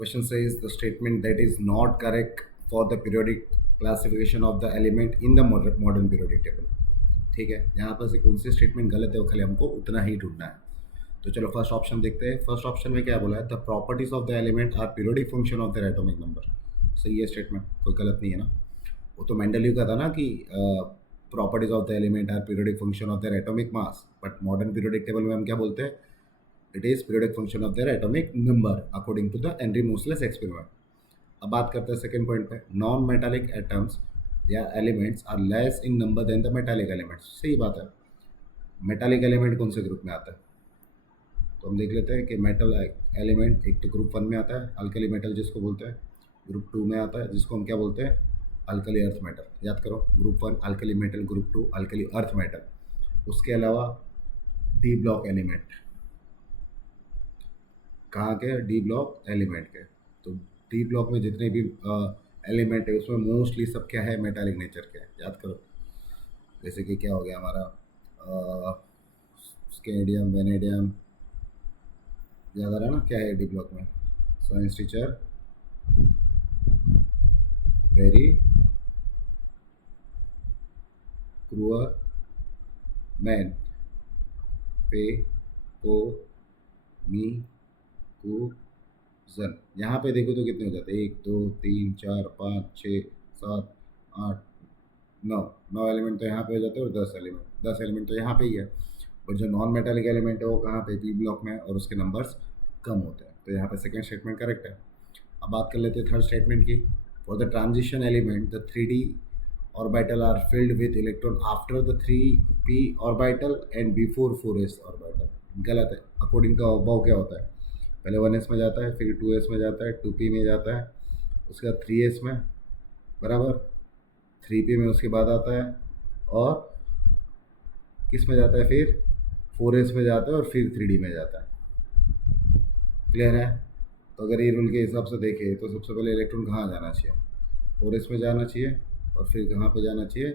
Question says the statement that is not correct for the periodic classification of the element in the modern periodic table. ठीक है, यहाँ पर से कौन सी statement गलत है वो खाली हमको उतना ही ढूंढना है. तो चलो फर्स्ट ऑप्शन देखते हैं. फर्स्ट ऑप्शन में क्या बोला है, the properties of the element are periodic function of their atomic number. सही है स्टेटमेंट, कोई गलत नहीं है ना. वो तो मेंडलीव का था ना कि properties of the element are periodic function of their atomic mass, but modern periodic table में हम क्या बोलते हैं, it is periodic function of their atomic number according to the Henry Moseley's experiment. अब बात करते हैं सेकंड पॉइंट पे. नॉन मेटालिक एटम्स या elements are less in number than the metallic elements. सही बात है. मेटालिक एलिमेंट कौन से ग्रुप में आता है, तो हम देख लेते हैं कि मेटल एलिमेंट एक तो ग्रुप 1 में आता है, अल्कली मेटल जिसको बोलते हैं. ग्रुप 2 में आता है जिसको हम क्या बोलते हैं, अल्कली अर्थ मेटल. याद करो, group 1 alkali metal, group 2 alkali earth metal. उसके अलावा डी ब्लॉक एलिमेंट, कहाँ के, डी ब्लॉक एलिमेंट के. तो डी ब्लॉक में जितने भी एलिमेंट है उसमें मोस्टली सब क्या है, मेटालिक नेचर के. याद करो, जैसे कि क्या हो गया हमारा स्केंडियम, वेनेडियम, याद आ रहा है ना क्या है डी ब्लॉक में. साइंस टीचर वेरी क्रूअर मैन पे को मी को जन. यहाँ पे देखो तो कितने हो जाते हैं, 1 2 3 4 5 6 7 8 9 एलिमेंट तो यहाँ पे हो जाते हैं, और 10 एलिमेंट तो यहाँ पे ही है. और जो नॉन मेटालिक एलिमेंट है वो कहाँ पे, पी ब्लॉक में, और उसके नंबर्स कम होते हैं. तो यहाँ पे सेकंड स्टेटमेंट करेक्ट है. अब बात कर लेते हैं थर्ड स्टेटमेंट की. For the transition element the 3d orbital are filled with electron after the 3p orbital and before 4s orbital. गलत है. अकॉर्डिंग टू अबाव क्या होता है, पहले 1s में जाता है, फिर 2s में जाता है, 2p में जाता है, उसके बाद 3s में, बराबर, 3p में उसके बाद आता है, और किस में जाता है, फिर 4s में जाता है, और फिर 3d में जाता है. क्लियर है. तो अगर ये रूल के हिसाब से देखें तो सबसे पहले इलेक्ट्रॉन कहाँ जाना चाहिए, 4s में जाना चाहिए, और फिर कहाँ पे जाना चाहिए,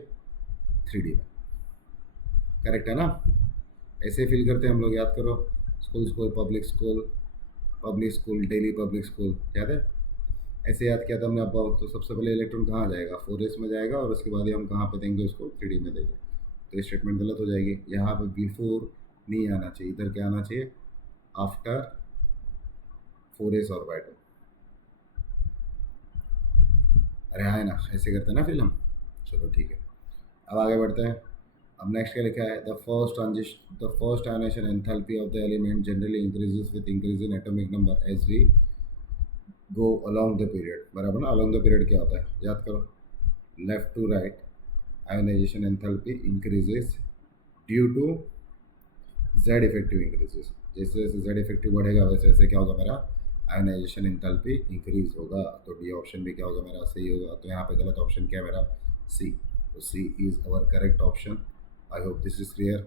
3d में. करेक्ट है ना. ऐसे फील करते हैं हम लोग. याद करो, school public school daily public school, याद है. ऐसे याद किया था हमने. अब तो सबसे पहले इलेक्ट्रॉन कहाँ जाएगा, 4s में जाएगा, और उसके बाद ही हम कहाँ पे देंगे उसको, 3d में देंगे. तो ये स्टेटमेंट गलत हो जाएगी. यहाँ पे बिफोर नहीं आना चाहिए, इधर क्या आना चाहिए, आफ्टर 4s ऑर्बिटल. अरे हाँ ना, ऐसे करते हैं ना फिर हम. चलो ठीक है, अब आगे बढ़ते हैं. अब नेक्स्ट क्या लिखा है, the first ionization enthalpy of the element generally increases with increase in atomic number as we go along the period. बराबर ना. अलोंग द पीरियड क्या होता है, याद करो, left to right ionization enthalpy increases due to Z effective increases. जैसे जैसे Z effective बढ़ेगा वैसे वैसे क्या होगा, मेरा आयोनाइजेशन एंथैल्पी इंक्रीज होगा. तो डी ऑप्शन भी क्या होगा, मेरा सही होगा. तो यहाँ पे गलत ऑप्शन क्या है मेरा, सी. तो C is our correct option. I hope this is clear.